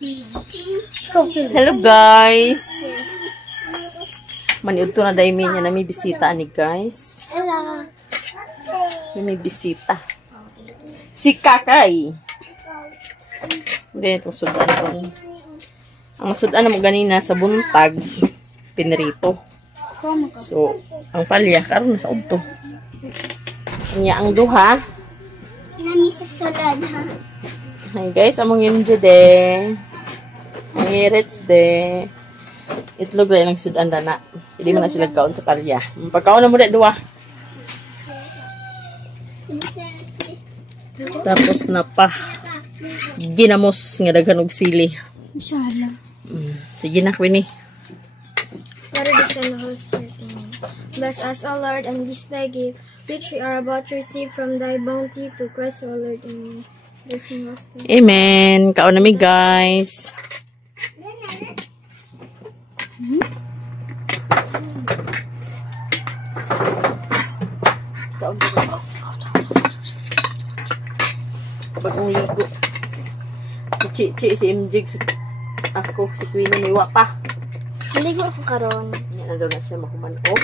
Hello guys. Maniud to na dahil niya na may bisita ni guys. Hello. May bisita. Si Kakay. Hindi itong sudan ko. Ang sudan na mo ganina sa buntag, pinrito. So, ang palya, karon na sa udto. Kanya ang duha. Nami sa sulod ha. Hi guys, among yun de. Ang irits de. Itlog rin lang sudan na. Hindi mo na sila kaon sa palya. Pagkaon na mo na duha. Tapos na pa. Ginamos nga daghan og sili. Inshallah. Sige na, Queenie. Father, the Son, and the Holy Spirit. Amen. Bless us, O Lord, and this thy gift, which we are about to receive from thy bounty, to Christ, O Lord. Amen. Blessing us. Amen. Kaon na mi, guys. Kaon na, guys. Bagong ligo. Si Chichi, si Imjig, si ako, si Queenie, may wapa. Maligo ako karon. Yan na daw na siya makumanog.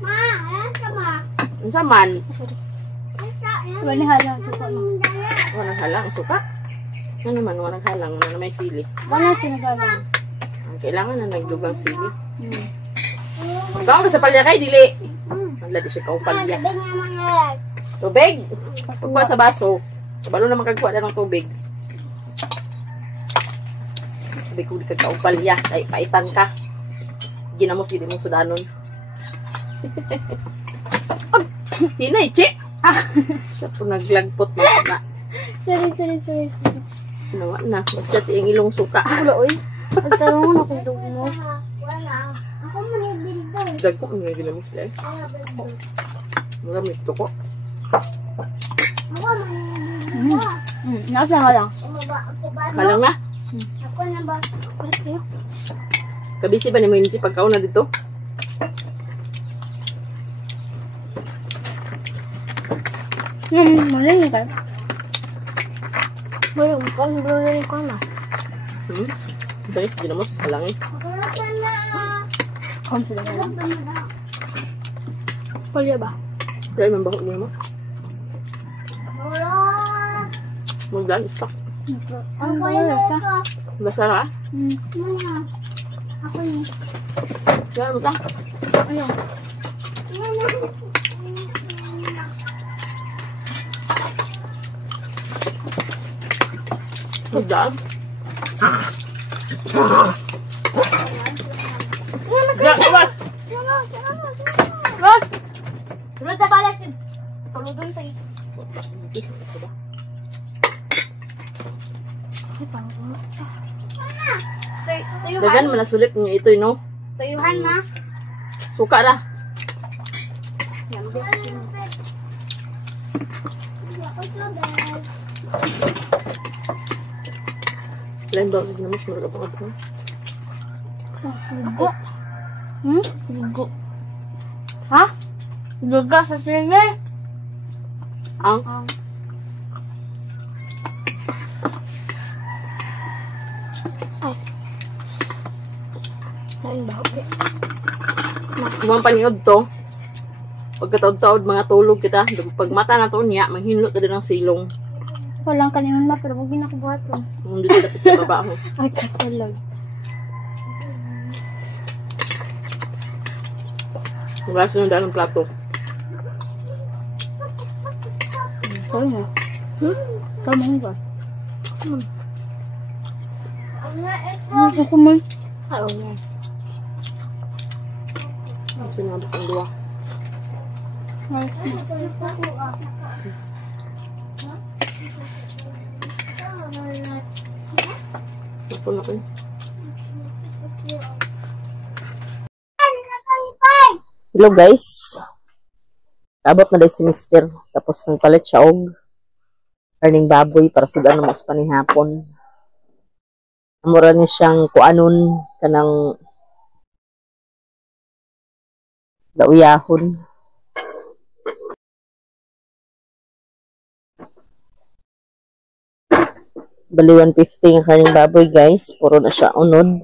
Ma, ayan ka ma. Ang saman. Sorry. Wala halang suka mo. Walang halang. Suka? Ano naman, walang halang. Ano may sili. Wala tinagalang. Kailangan na nagdugang sili. Ikaw ka sa palya kay, dili. Ang ladi siya kaong palya. Tubig nga mga lag. Tubig? Pagkuha sa baso. Kabalo na magkagkuha na ng tubig. Sabi ko, di ka kaong palya. Ay, paitan ka. Ginamos, hindi mong sudanon. Hinay, Che. Siya po naglagpot mo na. Sorry. Nawa na. Basta siya yung ilong suka. Wala, oy. Pagtarungan ako yung mo. Wala. Ako manibildo. Dagpo, may ginamos sila eh. Mura, may tuko. Ako manibildo. Nasa nga lang. Ako ba? Kalang na. Ako na ba? Kabisi ba ni mo yung pagkaon na dito? Maling ka. Maling ka. Maling ka na. Guys, ginamos. Kalang eh. Kung sila ka lang. Palya ba? Kaya man bakit mo mo? Wala. Magdaan, stock. Ano ba yun? Basara ah? Muna. Ako yun. Kaya mo ta? Ano? Magdaan? Diyan, labas! Rod! Rod na balik. Tuludon tayo. Dagan man nasulit niyo ito, no? Tayuhan na. Suka ra. Lain daw sa ginamos, mura ka pa. Lugo. Lugo. Ha? Lugo sa sili. Ang? Lain ba? Okay. Kumang paniod to. Pagkataod-taod, mga tulog kita. Pag mata na to niya, manghinlo ka din ng silong. Walang kaniman ma, pero huwag ginakubuhat ko. Hindi ka dapat sa baba mo. Ay, katalag. Magaso ng daan ng plato. Kaya na. Sama mo ba? Ano ko man? Oo nga. Sinabot ang duwa. Ito na ko. Hello guys. Abot na dahil si Mister. Tapos nang palit siya og karning baboy para sudan na mas panihapon. Amura niya siyang kuanon kanang dauyahon. Bali 150 ang kaning baboy guys. Puro na siya unod.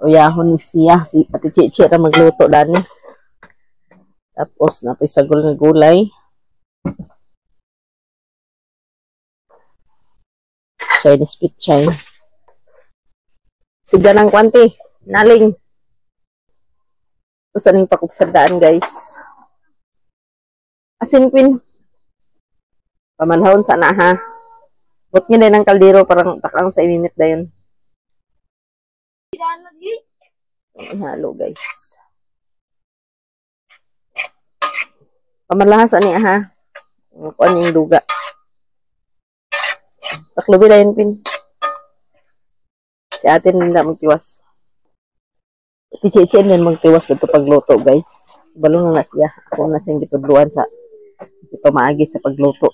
Uyahon ni siya. Si Ate Chichi na magluto dani. Tapos napisagol ng gulay. Chinese pichay. Siga ng kwanti. Naling. Ito sa ning pakupsadaan guys. Asin queen. Pamanhon sana ha. Bot nga din ang kaldero parang takang sa ininit na yun. Halo guys. Pamanlahan sa niya ha. Kung yung duga. Taklubi na yun pin. Si atin hindi magtiwas. Pichi-chiin yan magtiwas dito pagluto guys. Balong nga siya. Ako na siyang gitudluan sa si pamaagi sa pagluto.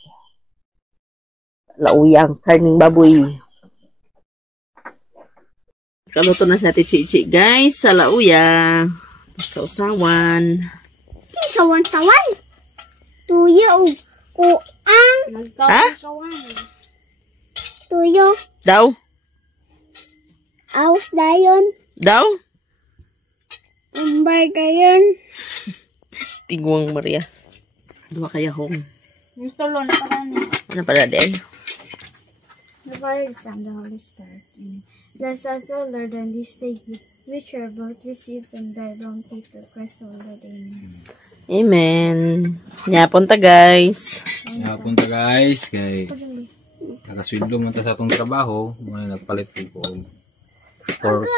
Lauyang, karning baboy. Kaluto na si Ate Chichi guys sa lauya. Sa usawan. Sawan-sawan. Tuyo. Kuang. Ha? Tuyo. Daw? Aos dayon. Daw? Umbay dayon. Tingwang Maria. Dua kaya hong. Gusto lo na pa ni. Ano pala day? The Father, the Son, the Holy Spirit. Amen. Bless us, O Lord, on this day, which are both received from thy bounty through Christ our Lord. Amen. Amen. Yapunta guys. Punta guys, kay nakasweldo man ta sa atong trabaho, muna nagpalit ko pork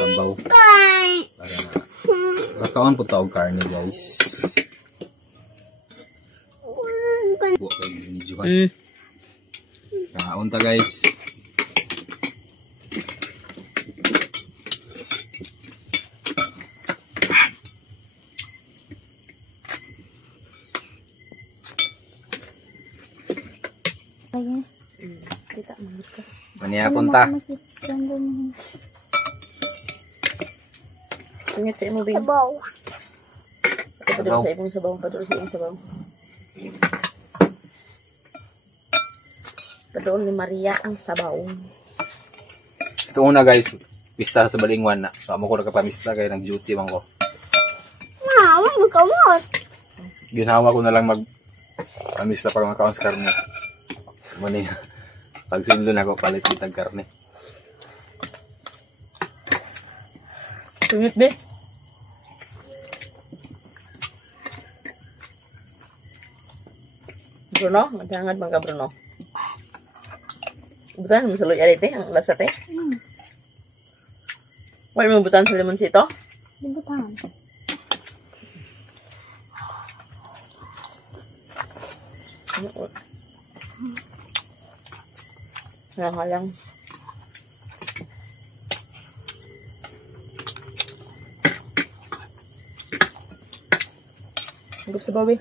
sabaw para kakaon po taog karne guys. Buwa kay medyo unta guys. Mania punta. Singit sa imo bing. Sabaw. Padulong sa imong sabaw. Padulong sa imong sabaw. Padulong ni Maria ang sabaw. Ito una guys, pista sa Balingwan na. So amo ko nagpamista kay nag-duty man ko. Wag mo kamot. Ginawa ko na lang pamista para makaon sa karne. Muna pag sinlo na ako palit kitag karne. Singit be. Bruno, maghangat mga Bruno. Butan mo sa luya dito, ang lasat eh. Wala mo butan sa lemon sito? Libutan. Halang. Huwag sa bawi.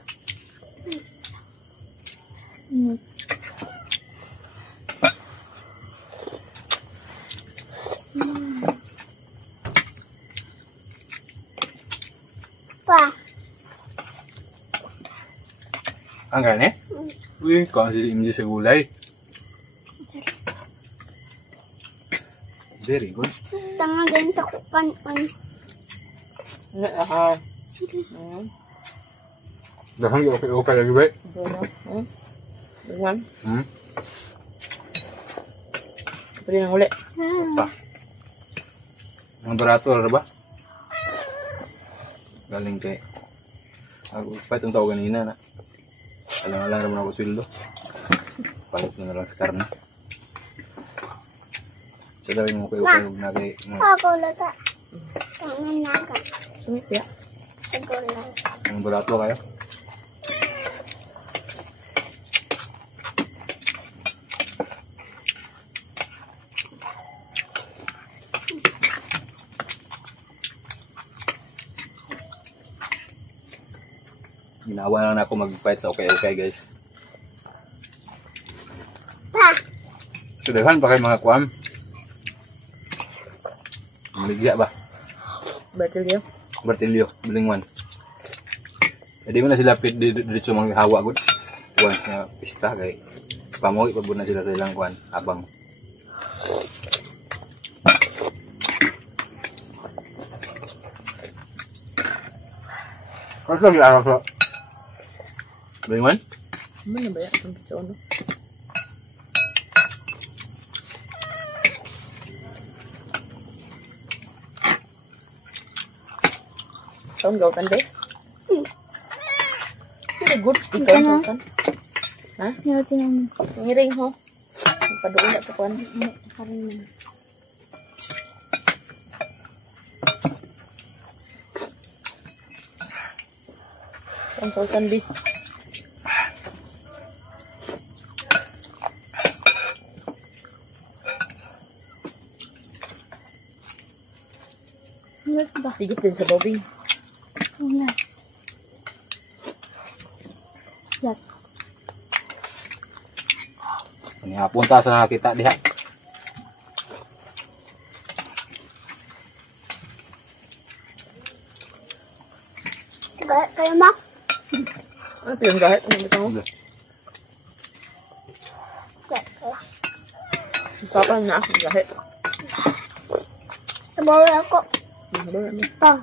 Pa. Ang karne? Uy, kung hindi sa gulay. Very good. Tanga din sa kukan. Dahan ko okay lagi ba? Bruno. Pwede nang uli. Ang barato na ba? Galing kay pa itong tao ganina na. Alang-alang naman ako sweldo. Palit na lang sa karne. So dawin mo kayo na kay Ako lata. Tangan naga. Sumit ya. Siguro. ang barato kayo. Ginawa lang ako mag-fight sa okay guys. Pa. Sudahan pa kayo mga kuam. Maligya ba? Batilyo. Bertilyo, Balingwan. Jadi mo na sila diretso mga hawa gud. Once na pista kay Pamuhi pa na sila sa ilang kuan abang. Kasi lagi araw sa Bayman? Ano ba yan? Ang pizza ano? Saan gawtan ba? Good. Ikaw ang gawtan. Ha? Natin ang Ngiring ho. Padoon na sa kuwan. karin na. Ang gawtan ba? Work ba? Sigit din sa Bobby. Wala. Yak. Ini hapon ta sa nakita diha. Kayo ma? Ano ito yung gahit? Ano ito mo? Papa na ako yung gahit. Sabaw ako. Pang.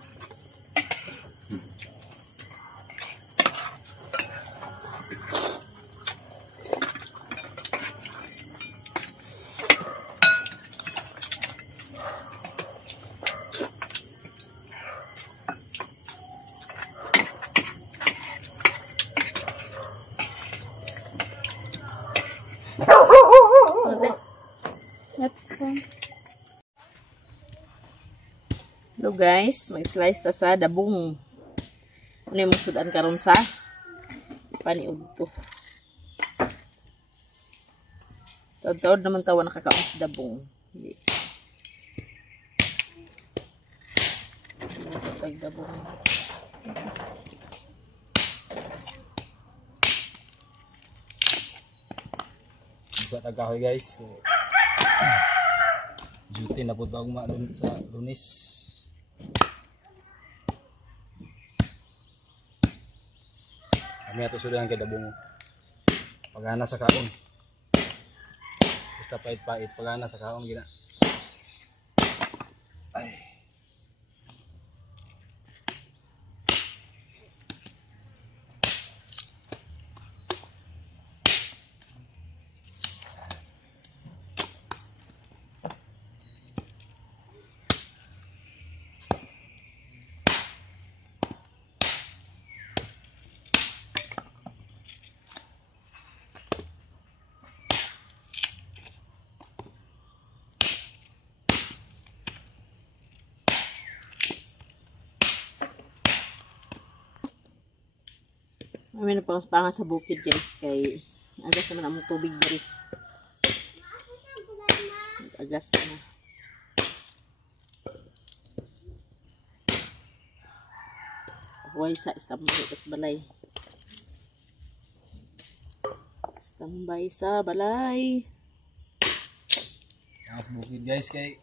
Yep. Hello guys, mag-slice ta sa dabong. Ano yung sudan karon sa paniud to. Taod-taod naman tawa nakakaon sa dabong. Hindi. Patay dabong. Buat agahoy guys. Duty na po daw sa Lunes. Kami ato sudah kay dabong. Pagana sa kaon. Basta pait-pait pagana sa kaon gina. Ay. May napangaspangan sa bukid guys kay agas naman ang tubig diri. Agas na. Huwag sa istambay sa balay. Istambay sa balay. Ang bukid guys kay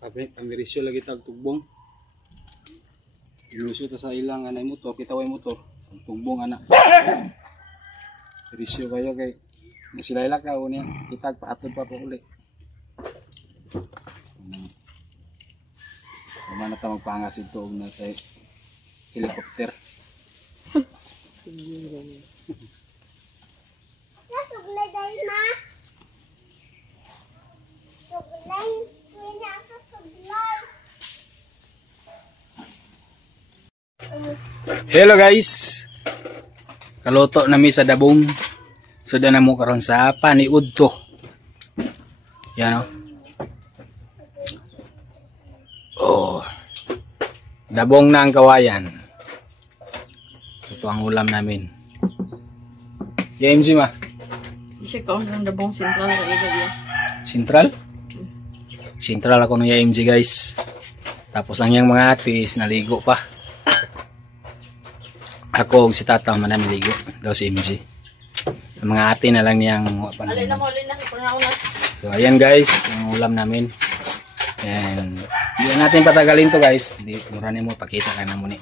kapit ang mirisyo lagi tag tugbong. Ilusyo ta sa ilang anay motor, kita way motor. Tugbong anak. Risyo kayo kay nasilaylak ka niya. Kita paatod pa po uli. Kumana ta magpangas ito na sa helicopter. Suglay dahil ma. Suglay. Kuya ako suglay. Hello guys. Kaluto na mi sa dabong. Suda na mo karon sa paniud to. Yan oh. Dabong na ang kawayan. Ito ang ulam namin. YMG ma. Di siya kaon ng dabong sentral ka iya. Sentral? Sentral ako ng YMG guys. Tapos ang yang mga atis naligo pa. Ako si Tata man naligo daw si MG. Ang mga ate na lang niyang Alin na mo, alin na. So ayan guys, ang ulam namin. And hindi natin patagalin to guys. Hindi mura mo pakita lang na muna.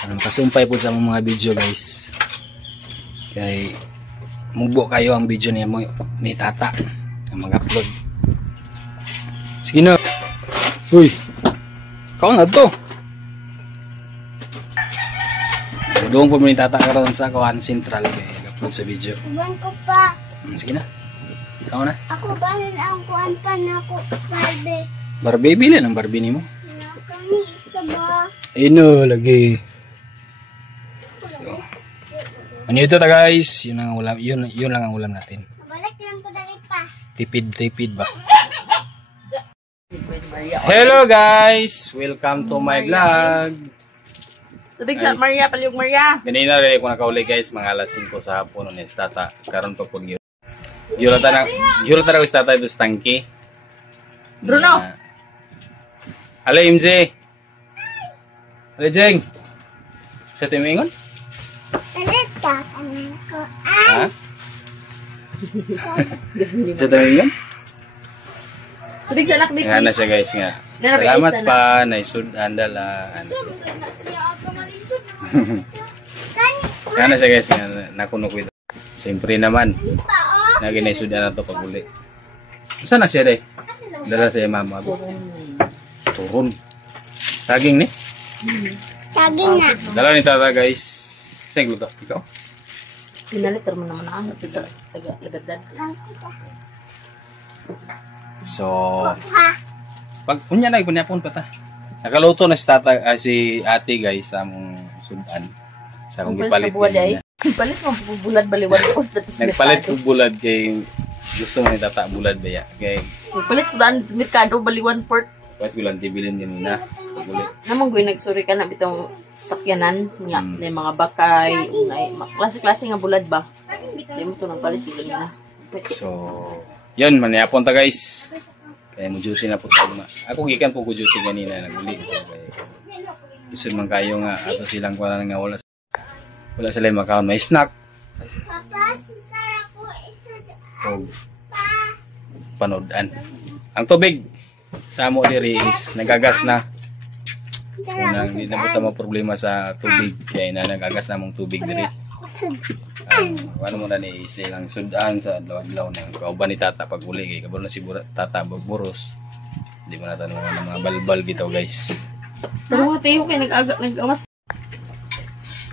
Para makasumpay po sa mga video guys. Kay mubo kayo ang video niya mo ni tata ang mag-upload. Sige na. Uy, kau nga to. Doon po mo ni tata karon sa Kuan Central kay upload sa video. Kuban ko pa. Sige na. Ikaw na. Ako ganin ang kuan pa na ako, Barbie. Barbie, bilin ang Barbie ni mo. Kami isa ba? Ino lagi. So, ano ito ta guys? Yun ang ulam, yun lang ang ulam natin. Balik lang ko dali pa. Tipid ba? Hello guys! Welcome to my vlog. Tubig sa Maria, Paliyog Maria. Ganina rin ako nakauli guys, mga alas 5 sa hapon ni tata. Karon pa pag yurata na ko tata ito sa tangke. Bruno. Hello MJ. Hello Jeng. Sa timingon? Dalit ka, kanan ko. Ha? Sa timingon? Tubig sa anak ni Nga na siya guys nga. Salamat pa, naisud andala. Nga na siya guys nga, nakunok ito. Siyempre naman, naginaisud na ito pag uli. Saan na siya day? Dala siya mama. Turun. Saging ni? Saging na. Dala ni tata guys. Saan gluto? Ikaw? Pinalitar mo naman ang sa taga-labadad. So, pag unya na ikunyapon pa ta. Nakaluto na si tata, si ate guys sa among sudan. Sa akong gipalit. Palit mo bulad baliwan ko. Nagpalit ko bulad kay gusto mo ni tata bulad baya. Kay Palit ko daan merkado baliwan port. wait ko lang tibilin din na. Bulit. Namang goy nagsuri ka na bitong sakyanan nga na mga bakay, klase-klase nga bulad ba. Di mo to nang palit yun na. So, yun manayapon ta guys. Kaya mo duty na po tayo nga. Ako gikan po ko duty ganina naguli. Gusto man kayo nga ato silang kuha nga wala sila makaon may snack. Papa, sara ko isa. O panodan. Ang tubig sa amo diri is nagagas na. Unang hindi na po problema sa tubig kaya na nagagas na mong tubig diri. Ano mo na ni silang sudan sa adlaw-adlaw ng kauban ni tata pag uli kay kabalo na si tata buros. Hindi mo na tanong ng mga balbal bitaw guys. Pero nga tayo kay nag-awas.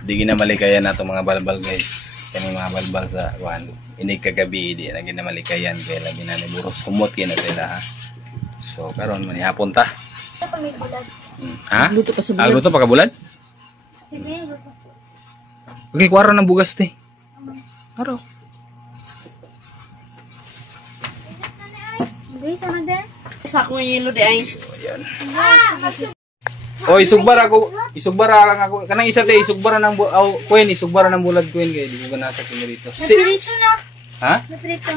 Di ginamalikayan na itong mga balbal guys. Kani mga balbal sa kuan. Inig kagabi di na ginamalikayan kaya lagi na ni buros humot na sila ha. So karon man hapon ta. Ha? Luto pa sa bulad. Luto pa ka bulad? Okay, kuwaro ng bugas te. Araw. Sa akong yelo di ay. Ayan. Oy, isugbara ako. Isugbara lang ako. Kanang isa te, isugbara ng kuwen, isugbara ng bulad kuwen kay di ko ganasa kini rito. Naprito na. Ha? Naprito.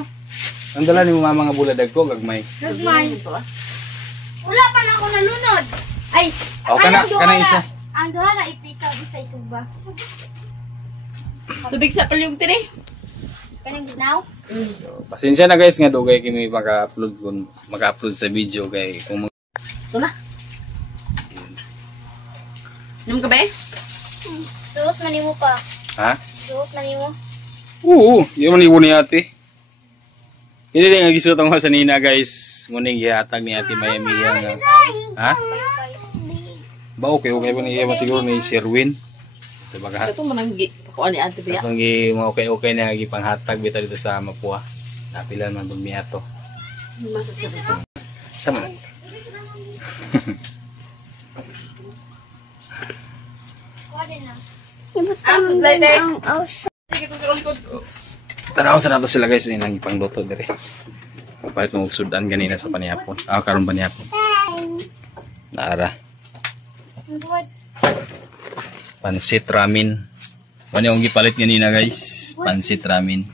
Ang dala ni mama nga bulad ko gagmay. Nagmay. Wala pa na ako nalunod. Ay, O kanang isa. ang duha na ipikaw isa isugba. Tubig sa palyog tiri. Kanang ginaw. So, pasensya na guys nga dugay kami maka-upload sa video kay kung Ito na. Nung ka ba eh? Suot man nimo pa. ha? Suot man nimo. Oo, yun man ni ate. Hindi din nga gisot ang sa nina guys. Muning gihatag ni ate Miami nga. Ha? Ba okay ba ni iya siguro ni Sherwin. Sa baga. Ito mo nang kuha ni Ate Bia. Kung okay na gipanghatag bitaw dito sa Mapua. Napilan man pag miato. Masasabi ko. Sama. Sudlay day. Tanaw sa nato sila guys nang ipangluto dire. Palit mo sudan ganina sa panihapon. Karon panihapon. Naara. Pansit ramen. Ano yung gipalit ganina guys? Pansit ramen.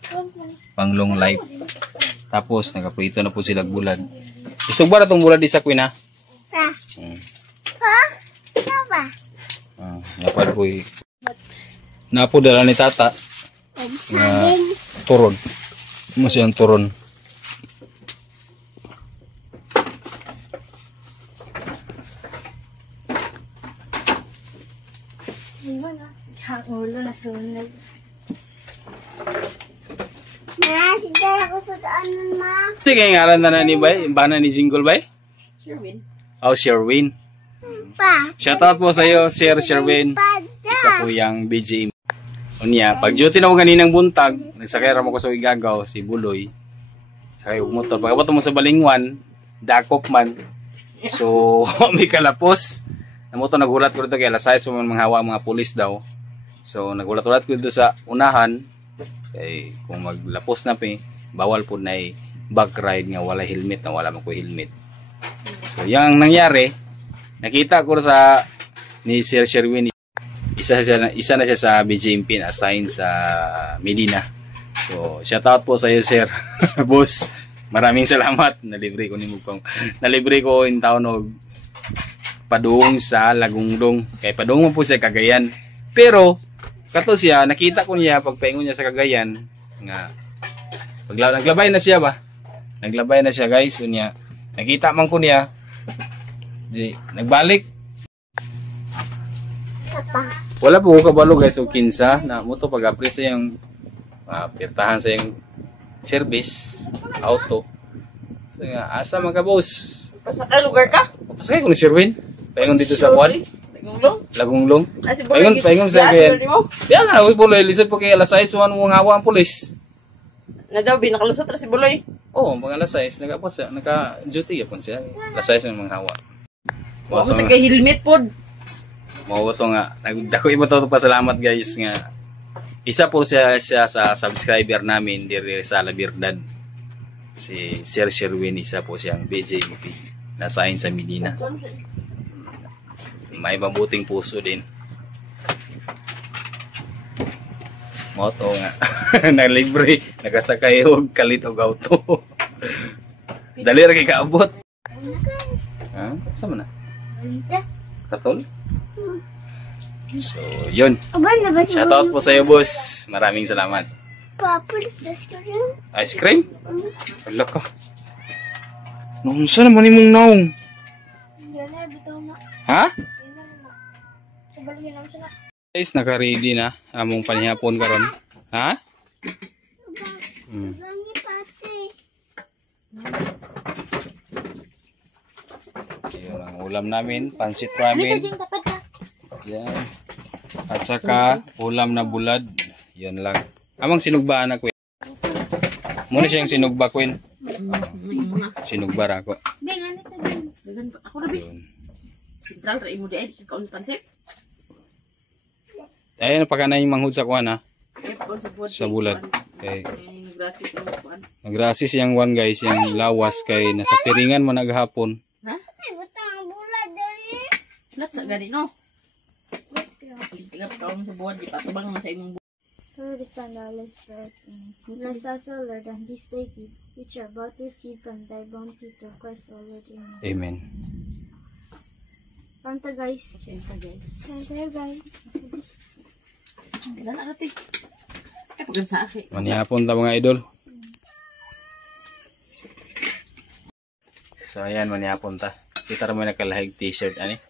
Pang long life. Tapos nakaprito na po sila bulad. Isugba na tong bulad di sa queen ha. Apa? Napad ko napo dala ni tata. Turon. Masih ang turon. Ulo na sunod. Kaya ko sa daanan, ma. Hindi kayo ngalan na ni Bay? Bana ni Jingle Bay? Sherwin. Oh, Sherwin. Pa. Shoutout po sa iyo, Sir Sherwin. Isa po yung BJ. Unya, pag duty na ko ganinang buntag, nagsakay mo ko sa Igagaw, si Buloy. Sakay ko motor. Pagkabato mo sa Balingwan, dakop man. So, may kalapos. Namoto nagulat ko dito kaya lasay sa mga hawa mga pulis daw. So, nagulat-ulat ko dito sa unahan. Kaya kung maglapos na bawal po na back ride nga wala helmet na wala man ko helmet. So, yung nangyari, nakita ko sa ni Sir Sherwin, isa na siya sa BJMP na assigned sa Medina. So, shoutout po sa iyo, Sir. Boss, maraming salamat. Nalibre ko in taon og padung sa Lagungdong. Kay padung mo po sa Cagayan. Pero kato siya, nakita ko niya pagpaingon niya sa Cagayan nga naglabay na siya ba? Naglabay na siya, guys. Unya, nakita man ko niya. Nagbalik. Wala po ko kabalo, guys, o kinsa na mo to pag-apply sa yung pirtahan sa yung service auto. So nga, asa mga boss? Pasakay lugar ka? Pasakay ko ni Sherwin. Paingon dito sa Juan. Lagunglong. Paingon sa Cagayan. Yan na, Buloy, lisod po kay alas 6 mo ngawa ang pulis. Na daw, binakalusot na si Buloy. Oo, mga alas 6, naka-duty yapon siya. Alas 6 ng mga hawa. Huwag mo sa kay helmet po. Mao to nga. Dako iba to pasalamat, guys, nga isa po siya sa subscriber namin diri sa La Verdad. Si Sir Sherwin, isa po siyang BJMP na sign sa Medina. May mabuting puso din. Moto nga. Na libre, nakasakay og kalit og auto. Dali ra kay kaabot. Ha? Sama na. Katol? So, yun. Shoutout po sa iyo, boss. Maraming salamat. Papulis ice cream. Ice cream? Wala ka. Nung saan naman imong naong? Yan na, bitaw na. Ha? Yan na na. Sabalik lang sila. Guys, naka-ready na among panihapon karon. Ha? Gangi pati. Yun ang ulam namin, pansit ramen. Yan. At saka ulam na bulad. Yan lang. Amang sinugba na, Queen. Muna siyang sinugba, Queen. Sinugba ra ko. Ako na, Yun. Sentral, rin mo di ay, kaon pansip. Ayun, pagka yung manghud sa kuwan, ha? Sa bulad. Okay. Grasis ang kuan. Nagrasis yung one, guys, yung lawas kay nasa piringan mo naghapon. Ha? Ay, butang ang bulad dali. Lahat sa gani, no? Tingap kaon sa buwan, di patubang naman sa imong buwan. Through the Son, the Holy Spirit. Bless us, O Lord, and this day gift, which are about to receive from thy bounty to Christ, O Lord. Amen. Amen. Kanta, guys. Siyempre, guys. Kanta, guys. Wala na natin. Ay, pagkan sa akin. Manihapon ta mga idol. So ayan, manihapon ta. Kita rin mo nakalahig t-shirt, ani?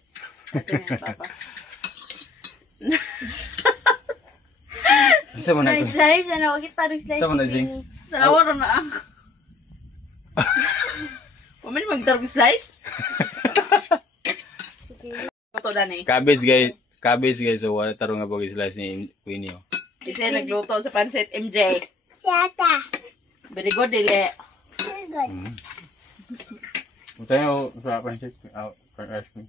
Isa mo na ito. Slice, ano, wag parang slice. Isa mo na, Jing. Dalawa rin na ang. Pumili mag-dark slice? Ito, Dani. Cabbage guys, so wala tarong nga pag-slice ni Queenie. Oh. Kasi nagluto sa pancit, MJ. Siyata. Very good, dili. Very good. Tayo sa pancit, ice cream.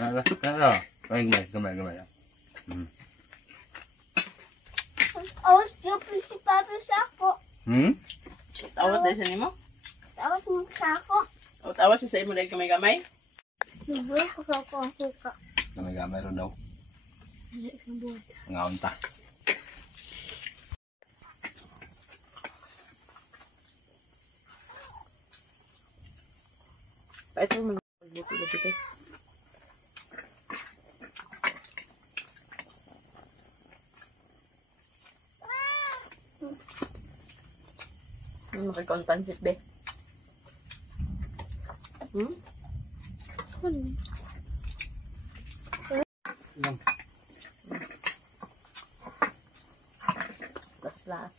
Ano? Gamay. Awas yung prinsipado sa ako. Tawad dahil sa nimo? Awas mo sa ako. O tawad siya sa imo dahil gamay-gamay? Nubuhay ko sa ako ang suka. Gamay rin daw. Nga unta. Ito mo magluto na dito. Makikaon pancit, be. Plus.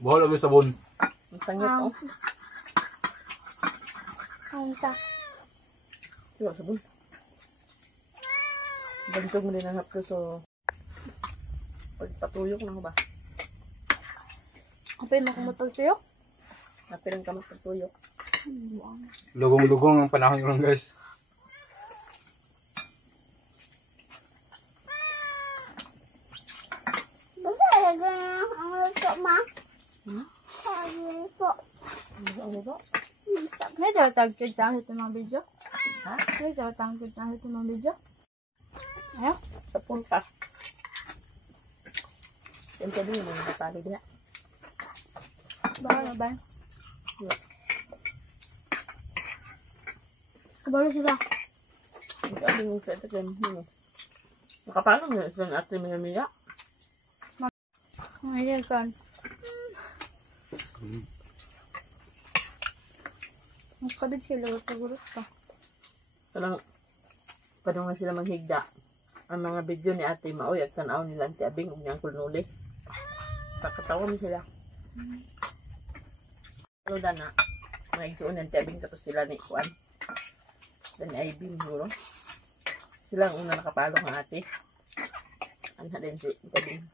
Bahol agad sabon. Ang sangit, oh. Ang sa. Diba, sabon. Bantog mo din ang haplo, so... Pagpatuyok lang ba? Kapay mo kumutog sa'yo? Napilang ka magpatuyok. Lugong-lugong ang panahon yun, guys. Basta ganyan ang luto, ma. Hmm? Ang luto. Ano ba? May tatag ka dyan ito mga video? Ha? May tatag ka dyan ito mga video? Ayaw? Sa punta. Yan ka din yung mga natali diya. Baka na ba? Kabalo sila. Ang sabi mo sa ito, mo. Nakapalong na isang ate Mia. Ngayon kan. Ang kabit sila, siguro pa. Talang, padong na sila manghigda. Ang mga video ni ate Maoy at tanaw nila ang tiabing ng niyang kulnuli. Kakatawa mo sila. Pero na, mga igsuon ng tiabing tapos sila ni Juan. Dan ay bimuro. Sila ang una nakapalong ang ate. Ang halin si tiabing.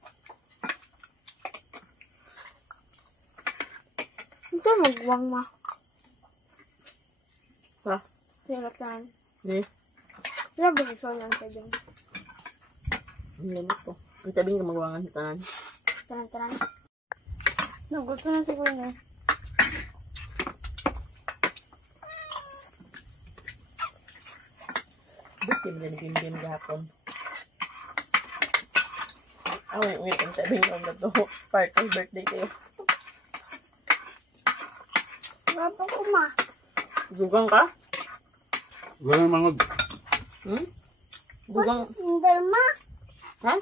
Ito magwang ma. Ha? Hirap yan. Ni? Hirap ba ito yan sa dyan? Ang lamot ko. Ang tiabing ka magawangan sa tanan. Taran-taran. Nagusto na siguro niya. Buti mo din game gahapon. Wait, ang tiabing ko na to. Party birthday kayo. Bago ko, ma. Dugang ka? Ganun mangod. Hmm? Dugang. Hindi, ma. Ha?